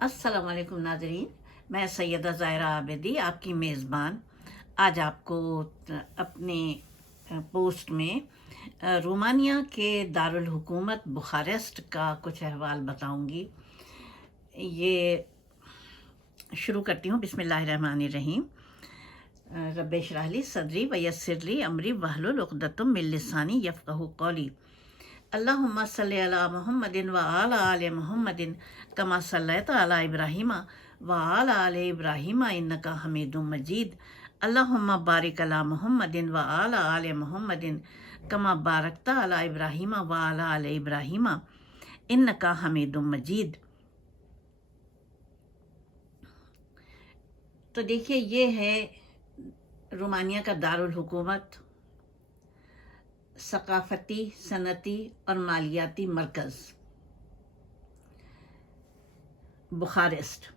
السلام علیکم ناظرین، میں سیدہ ظاہرہ عابدی آپ کی میزبان۔ آج آپ کو اپنے پوسٹ میں رومانیہ کے دارالحکومت بخارسٹ کا کچھ احوال بتاؤں گی۔ یہ شروع کرتی ہوں۔ بسم اللہ الرحمن الرحیم۔ رب اشرح صدری ویسر لی امری واحلل عقدۃ من لسانی یفقهوا قولی۔ اللہم صلی علی محمد و آل آل محمد کما صلیت علی ابراہیم و آل آل ابراہیم انکا حمید مجید. اللہم بارک علی محمد و آل آل محمد کما بارکت علی ابراہیم و آل آل ابراہیم انکا حمید مجید. تو دیکھیے، یہ ہے رومانیہ کا دارالحکومت. ثقافتی، صنعتی اور مالیاتی مرکز۔ بخارسٹ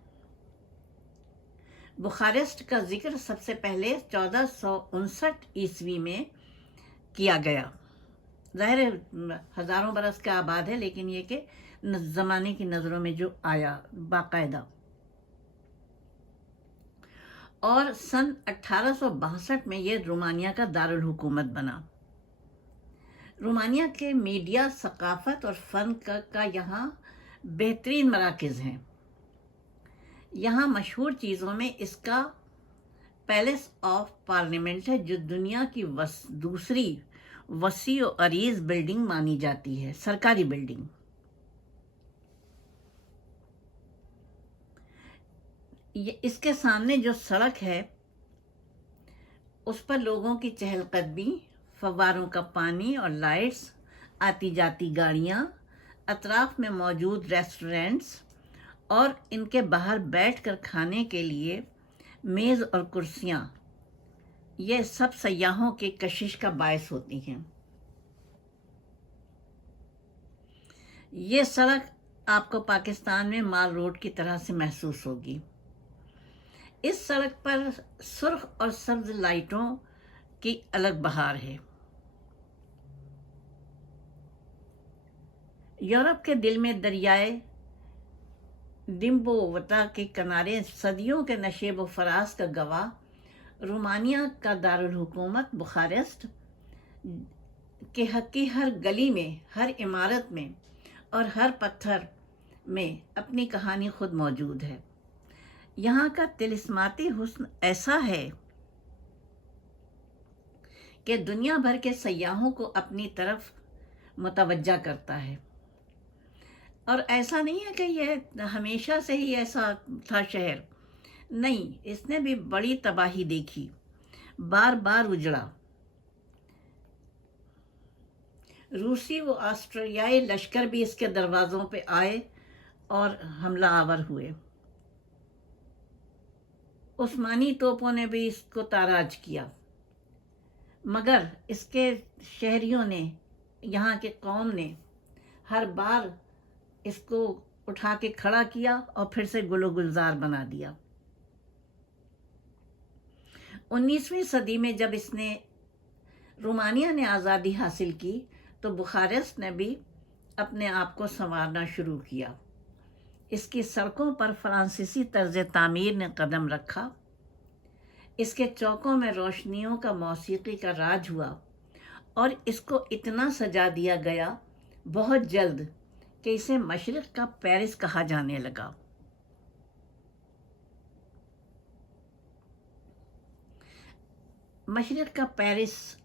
بخارسٹ کا ذکر سب سے پہلے چودہ سو انسٹھ عیسوی میں کیا گیا۔ ظاہر ہزاروں برس کا آباد ہے، لیکن یہ کہ زمانے کی نظروں میں جو آیا باقاعدہ۔ اور سن اٹھارہ سو باسٹھ میں یہ رومانیہ کا دارالحکومت بنا۔ رومانیہ کے میڈیا، ثقافت اور فن کا کا یہاں بہترین مراکز ہیں۔ یہاں مشہور چیزوں میں اس کا پیلس آف پارلیمنٹ ہے، جو دنیا کی وس دوسری وسیع و عریض بلڈنگ مانی جاتی ہے، سرکاری بلڈنگ۔ اس کے سامنے جو سڑک ہے، اس پر لوگوں کی چہل قدمی فواروں کا پانی اور لائٹس آتی جاتی گاڑیاں، اطراف میں موجود ریسٹورینٹس اور ان کے باہر بیٹھ کر کھانے کے لیے میز اور کرسیاں۔ یہ سب سیاحوں کے کشش کا باعث ہوتی ہیں۔ یہ سڑک آپ کو پاکستان میں مال روڈ کی طرح سے محسوس ہوگی۔ اس سڑک پر سرخ اور سبز لائٹوں کی الگ بہار ہے۔ یورپ کے دل میں دریائے ڈمبو وطا کے کنارے صدیوں کے نشیب و فراز کا گواہ، رومانیہ کا دارالحکومت بخارسٹ کے حقی ہر گلی میں، ہر عمارت میں اور ہر پتھر میں اپنی کہانی خود موجود ہے۔ یہاں کا تلسماتی حسن ایسا ہے کہ دنیا بھر کے سیاحوں کو اپنی طرف متوجہ کرتا ہے۔ اور ایسا نہیں ہے کہ یہ ہمیشہ سے ہی ایسا تھا شہر۔ نہیں، اس نے بھی بڑی تباہی دیکھی، بار بار اجڑا۔ روسی و آسٹریلیائی لشکر بھی اس کے دروازوں پہ آئے اور حملہ آور ہوئے۔ عثمانی توپوں نے بھی اس کو تاراج کیا۔ مگر اس کے شہریوں نے، یہاں کے قوم نے ہر بار اس کو اٹھا کے کھڑا کیا اور پھر سے گل و گلزار بنا دیا۔ انیسویں صدی میں جب اس نے رومانیہ نے آزادی حاصل کی تو بخارسٹ نے بھی اپنے آپ کو سنوارنا شروع کیا۔ اس کی سڑکوں پر فرانسیسی طرز تعمیر نے قدم رکھا۔ اس کے چوکوں میں روشنیوں کا موسیقی کا راج ہوا اور اس کو اتنا سجا دیا گیا، بہت جلد کہ اسے مشرق کا پیرس کہا جانے لگا۔ مشرق کا پیرس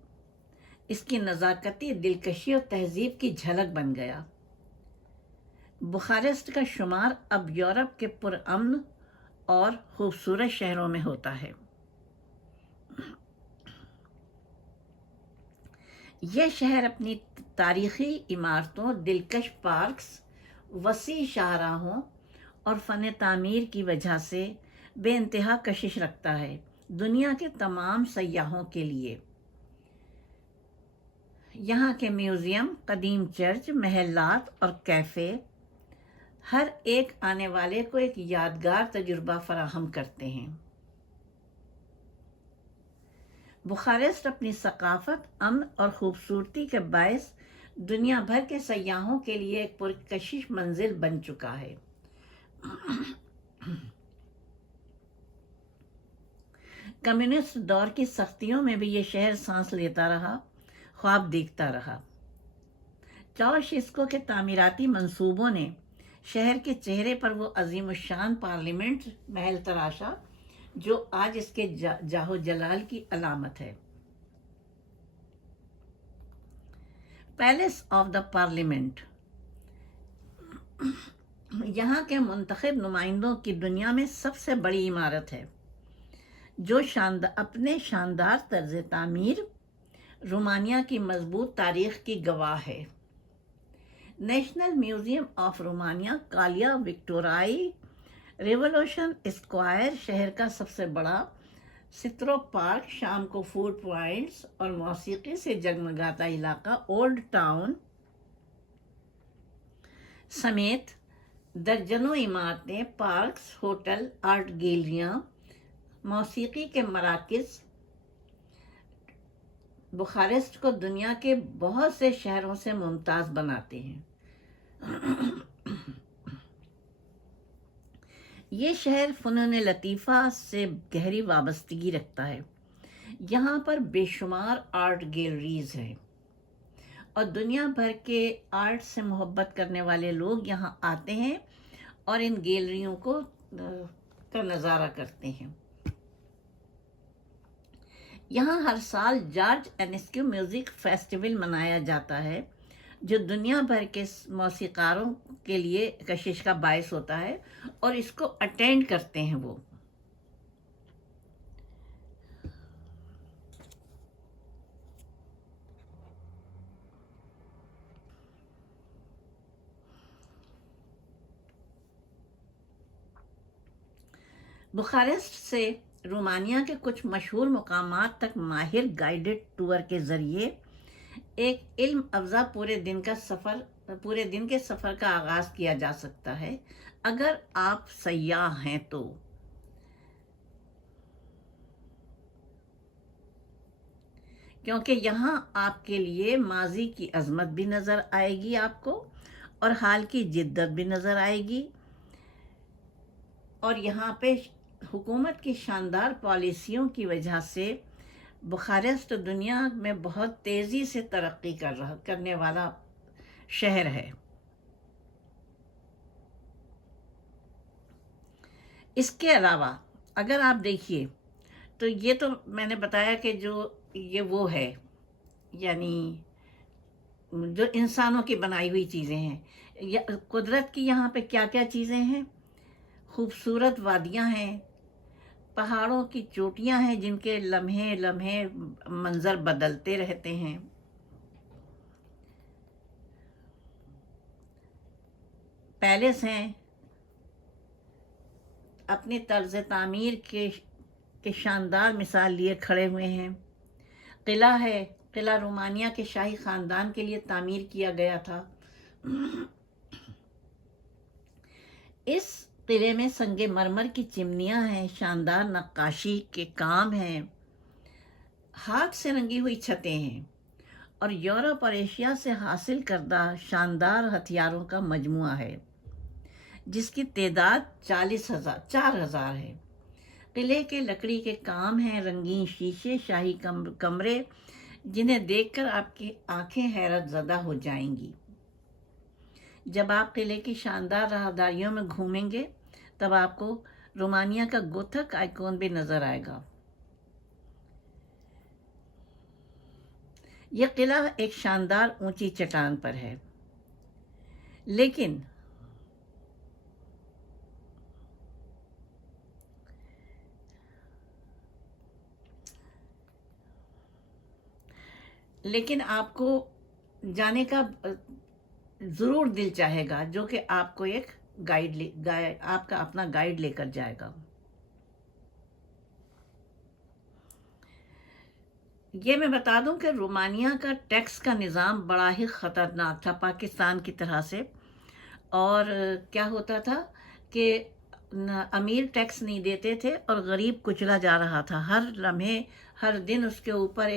اس کی نزاکتی، دلکشی اور تہذیب کی جھلک بن گیا۔ بخارسٹ کا شمار اب یورپ کے پرامن اور خوبصورت شہروں میں ہوتا ہے۔ یہ شہر اپنی تاریخی عمارتوں، دلکش پارکس، وسیع شاہراہوں اور فن تعمیر کی وجہ سے بے انتہا کشش رکھتا ہے دنیا کے تمام سیاحوں کے لیے۔ یہاں کے میوزیم، قدیم چرچ، محلات اور کیفے، ہر ایک آنے والے کو ایک یادگار تجربہ فراہم کرتے ہیں۔ بخارسٹ اپنی ثقافت، امن اور خوبصورتی کے باعث دنیا بھر کے سیاحوں کے لیے ایک پرکشش منزل بن چکا ہے۔ کمیونسٹ دور کی سختیوں میں بھی یہ شہر سانس لیتا رہا، خواب دیکھتا رہا۔ چاوشسکو کے تعمیراتی منصوبوں نے شہر کے چہرے پر وہ عظیم الشان پارلیمنٹ محل تراشا جو آج اس کے جاہو جلال کی علامت ہے۔ پیلس آف دا پارلیمنٹ یہاں کے منتخب نمائندوں کی دنیا میں سب سے بڑی عمارت ہے۔ جو شاندار اپنے شاندار طرز تعمیر رومانیہ کی مضبوط تاریخ کی گواہ ہے۔ National museum of Romania Calea Victoriei revolution square شہر کا سب سے بڑا سترو پارک، شام کو فوڈ پوائنٹس اور موسیقی سے جگمگاتا علاقہ اولڈ ٹاؤن سمیت درجنوں عمارتیں، پارکس، ہوٹل، آرٹ گیلریاں، موسیقی کے مراکز۔ بخارسٹ کو دنیا کے بہت سے شہروں سے ممتاز بناتے ہیں۔ یہ شہر فنون لطیفہ سے گہری وابستگی رکھتا ہے۔ یہاں پر بے شمار آرٹ گیلریز ہیں۔ اور دنیا بھر کے آرٹ سے محبت کرنے والے لوگ یہاں آتے ہیں اور ان گیلریوں کو کا نظارہ کرتے ہیں۔ یہاں ہر سال جارج اینسکیو میوزک فیسٹیول منایا جاتا ہے۔ جو دنیا بھر کے موسیقاروں کے لیے کشش کا باعث ہوتا ہے اور اس کو اٹینڈ کرتے ہیں وہ۔ بخارسٹ سے رومانیہ کے کچھ مشہور مقامات تک ماہر گائیڈڈ ٹور کے ذریعے ایک علم افزا پورے دن کا سفر، پورے دن کے سفر کا آغاز کیا جا سکتا ہے۔ اگر آپ سیاح ہیں تو۔ کیونکہ یہاں آپ کے لیے ماضی کی عظمت بھی نظر آئے گی آپ کو، اور حال کی جدت بھی نظر آئے گی۔ اور یہاں پہ حکومت کی شاندار پالیسیوں کی وجہ سے بخارسٹ دنیا میں بہت تیزی سے ترقی کر رہا، کرنے والا شہر ہے۔ اس کے علاوہ، اگر آپ دیکھیے، تو یہ تو میں نے بتایا کہ جو یہ وہ ہے یعنی جو انسانوں کی بنائی ہوئی چیزیں ہیں قدرت کی یہاں پہ کیا کیا چیزیں ہیں؟ خوبصورت وادیاں ہیں پہاڑوں کی چوٹیاں ہیں جن کے لمحے لمحے منظر بدلتے رہتے ہیں۔ پیلس ہیں۔ اپنی طرز تعمیر کے کے شاندار مثال لیے کھڑے ہوئے ہیں۔ قلعہ ہے۔ قلعہ رومانیہ کے شاہی خاندان کے لیے تعمیر کیا گیا تھا۔ اس قلعے میں سنگ مرمر کی چمنیاں ہیں، شاندار نقاشی کے کام ہیں۔ ہاتھ سے رنگی ہوئی چھتیں ہیں۔ اور یورپ اور ایشیا سے حاصل کردہ شاندار ہتھیاروں کا مجموعہ ہے، جس کی تعداد چالیس ہزار، چار ہزار ہے۔ قلعے کے لکڑی کے کام ہیں، رنگین شیشے، شاہی کمرے، جنہیں دیکھ کر آپ کی آنکھیں حیرت زدہ ہو جائیں گی۔ جب آپ قلعے کی شاندار راہداریوں میں گھومیں گے، تب آپ کو رومانیہ کا گوتھک آئیکون بھی نظر آئے گا۔ یہ قلعہ ایک شاندار اونچی چٹان پر ہے۔ لیکن لیکن آپ کو جانے کا ضرور دل چاہے گا جو کہ آپ کو ایک گائیڈ لے آپ کا اپنا گائیڈ لے کر جائے گا۔ یہ میں بتا دوں کہ رومانیہ کا ٹیکس کا نظام بڑا ہی خطرناک تھا پاکستان کی طرح سے۔ اور کیا ہوتا تھا کہ امیر ٹیکس نہیں دیتے تھے اور غریب کچلا جا رہا تھا۔ ہر لمحے، ہر دن اس کے اوپر